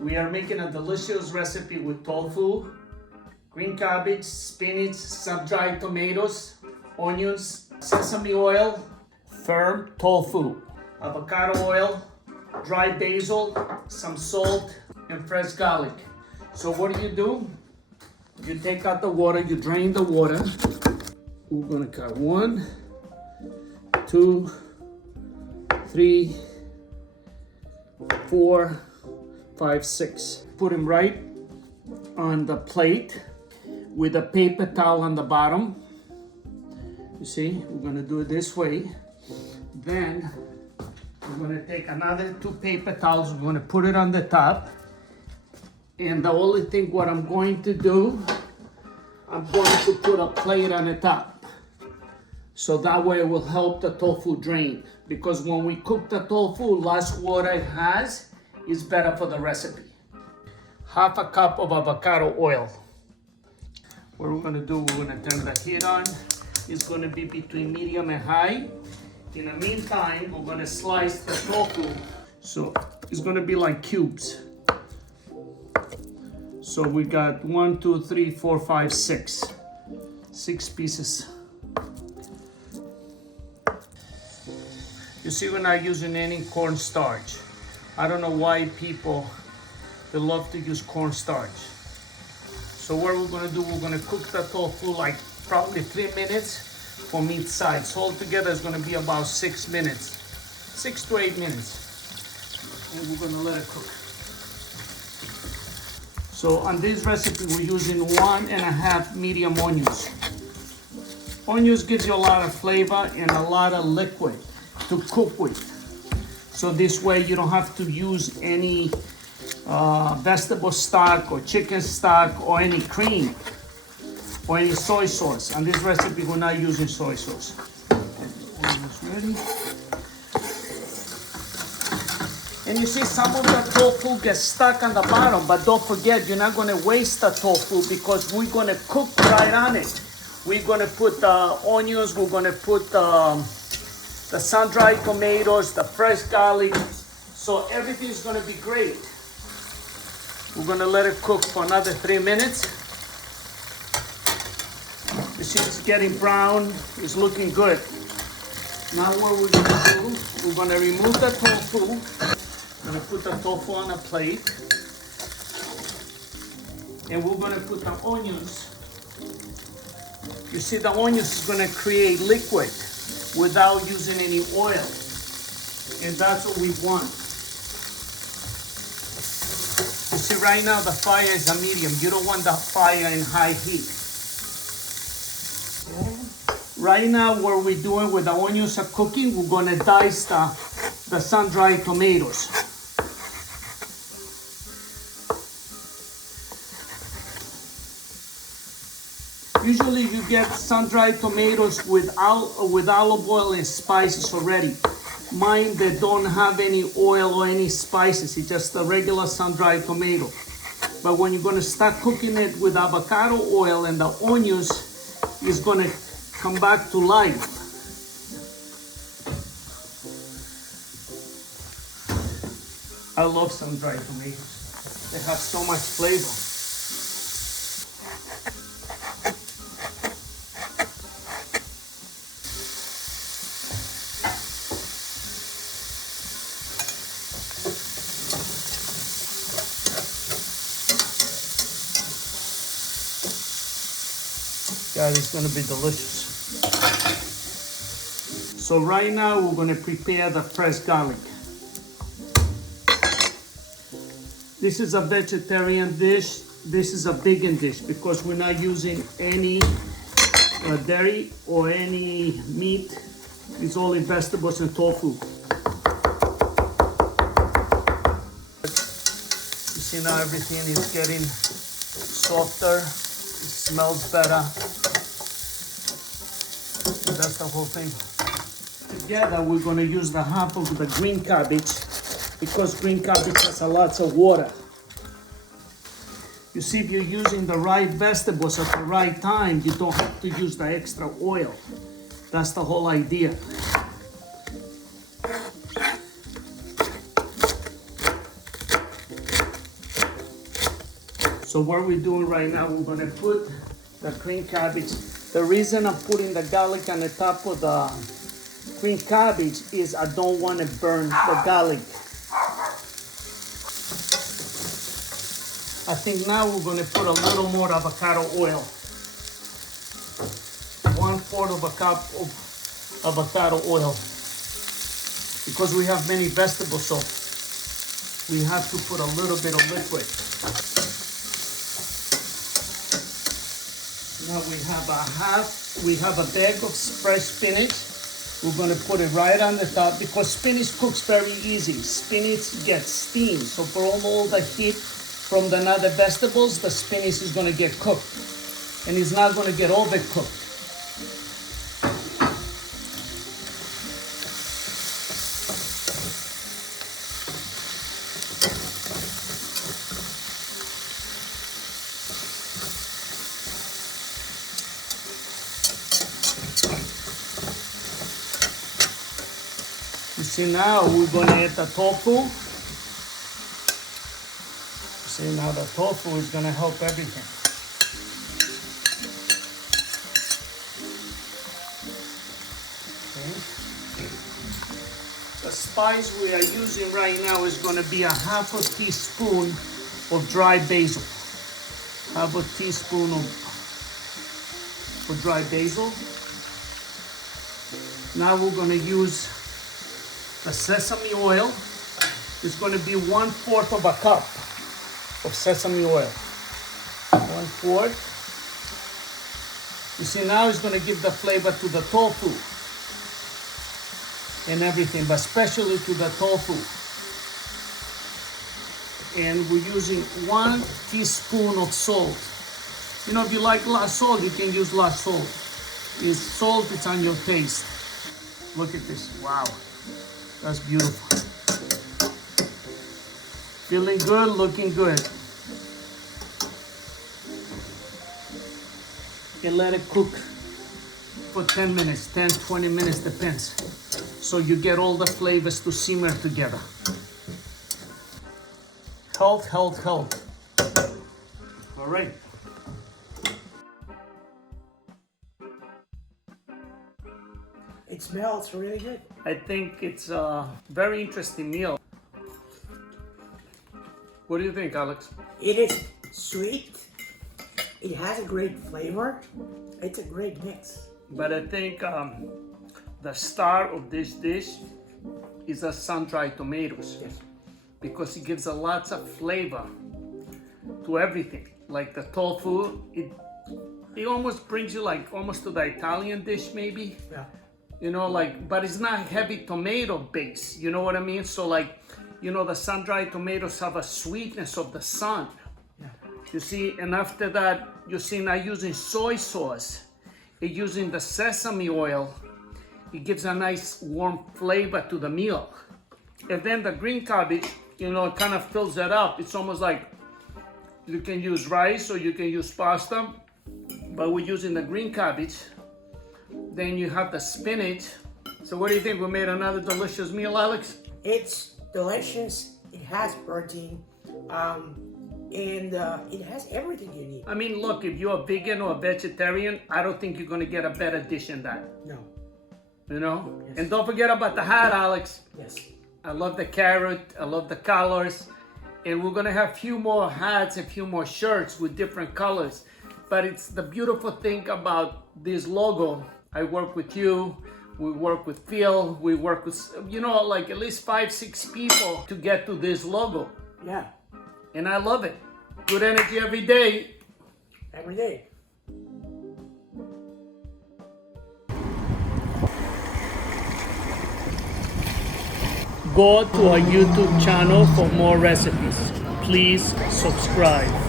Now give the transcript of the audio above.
We are making a delicious recipe with tofu, green cabbage, spinach, sun-dried tomatoes, onions, sesame oil, firm tofu, avocado oil, dry basil, some salt, and fresh garlic. So what do? You take out the water, you drain the water. We're gonna cut 1, 2, 3, 4, 5, 6. Put them right on the plate with a paper towel on the bottom. You see, we're gonna do it this way. Then we're gonna take another 2 paper towels, we're gonna put it on the top. And the only thing what I'm going to do, I'm going to put a plate on the top. So that way it will help the tofu drain. Because when we cook the tofu, less water it has is better for the recipe. Half a cup of avocado oil. What we're gonna do, we're gonna turn the heat on. It's gonna be between medium and high. In the meantime, we're gonna slice the tofu. So it's gonna be like cubes. So we got 1, 2, 3, 4, 5, 6. 6 pieces. You see, we're not using any cornstarch. I don't know why people, they love to use cornstarch. So what we're gonna do, we're gonna cook the tofu like probably 3 minutes from each side. So altogether it's gonna be about 6 minutes, 6 to 8 minutes. And we're gonna let it cook. So on this recipe, we're using 1.5 medium onions. Onions gives you a lot of flavor and a lot of liquid to cook with. So this way you don't have to use any vegetable stock or chicken stock or any cream or any soy sauce. On this recipe, we're not using soy sauce. Almost ready. And you see some of the tofu gets stuck on the bottom, but don't forget, you're not gonna waste the tofu because we're gonna cook right on it. We're gonna put the onions, we're gonna put the sun-dried tomatoes, the fresh garlic. So everything's gonna be great. We're gonna let it cook for another 3 minutes. You see it's getting brown, it's looking good. Now what we're gonna do, we're gonna remove the tofu. I'm gonna put the tofu on a plate. And we're gonna put the onions. You see the onions is gonna create liquid without using any oil. And that's what we want. You see right now the fire is a medium. You don't want the fire in high heat. Right now what we're doing with the onions are cooking, we're gonna dice the sun-dried tomatoes. Usually you get sun-dried tomatoes with olive oil and spices already. Mine, they don't have any oil or any spices. It's just a regular sun-dried tomato. But when you're gonna start cooking it with avocado oil and the onions, it's gonna come back to life. I love sun-dried tomatoes. They have so much flavor. God, it's gonna be delicious. So right now we're gonna prepare the fresh garlic. This is a vegetarian dish. This is a vegan dish because we're not using any dairy or any meat. It's only vegetables and tofu. You see now everything is getting softer. It smells better. So that's the whole thing. Together we're gonna use the half of the green cabbage because green cabbage has a lot of water. You see, if you're using the right vegetables at the right time, you don't have to use the extra oil. That's the whole idea. So what we're doing right now, we're gonna put the green cabbage. The reason I'm putting the garlic on the top of the green cabbage is I don't want to burn the garlic. I think now we're gonna put a little more avocado oil. 1/4 of a cup of avocado oil. Because we have many vegetables, so we have to put a little bit of liquid. Now we have a bag of fresh spinach. We're gonna put it right on the top because spinach cooks very easy. Spinach gets steamed, so for all the heat from the other vegetables, the spinach is gonna get cooked. And it's not gonna get overcooked. You see, now we're going to add the tofu. See, now the tofu is going to help everything. Okay. The spice we are using right now is going to be a 1/2 teaspoon of dry basil. 1/2 teaspoon of dry basil. Now we're going to use the sesame oil. Is going to be 1/4 of a cup of sesame oil. 1/4. You see, now it's going to give the flavor to the tofu and everything, but especially to the tofu. And we're using 1 teaspoon of salt. You know, if you like less salt, you can use less salt. It's salt, it's on your taste. Look at this, wow. That's beautiful. Feeling good, looking good. And let it cook for 10 minutes, 10, 20 minutes, depends. So you get all the flavors to simmer together. Health, health, health. All right. It smells really good. I think it's a very interesting meal. What do you think, Alex? It is sweet. It has a great flavor. It's a great mix. But I think the star of this dish is the sun-dried tomatoes. Yes. Because it gives a lots of flavor to everything. Like the tofu, it almost brings you like almost to the Italian dish maybe. Yeah. You know, like, but it's not heavy tomato base, you know what I mean? So like, you know, the sun-dried tomatoes have a sweetness of the sun. Yeah. You see, and after that, you see, not using soy sauce, it using the sesame oil, it gives a nice warm flavor to the meal. And then the green cabbage, you know, it kind of fills that up. It's almost like you can use rice or you can use pasta, but we're using the green cabbage. Then you have the spinach. So what do you think? We made another delicious meal, Alex? It's delicious. It has protein. And it has everything you need. I mean, look, if you're a vegan or a vegetarian, I don't think you're gonna get a better dish than that. No. You know? Yes. And don't forget about the hat, Alex. Yes. I love the carrot, I love the colors. And we're gonna have a few more hats, a few more shirts with different colors. But it's the beautiful thing about this logo. I work with you, we work with Phil, we work with, you know, like at least 5, 6 people to get to this logo. Yeah. And I love it. Good energy every day. Every day. Go to our YouTube channel for more recipes. Please subscribe.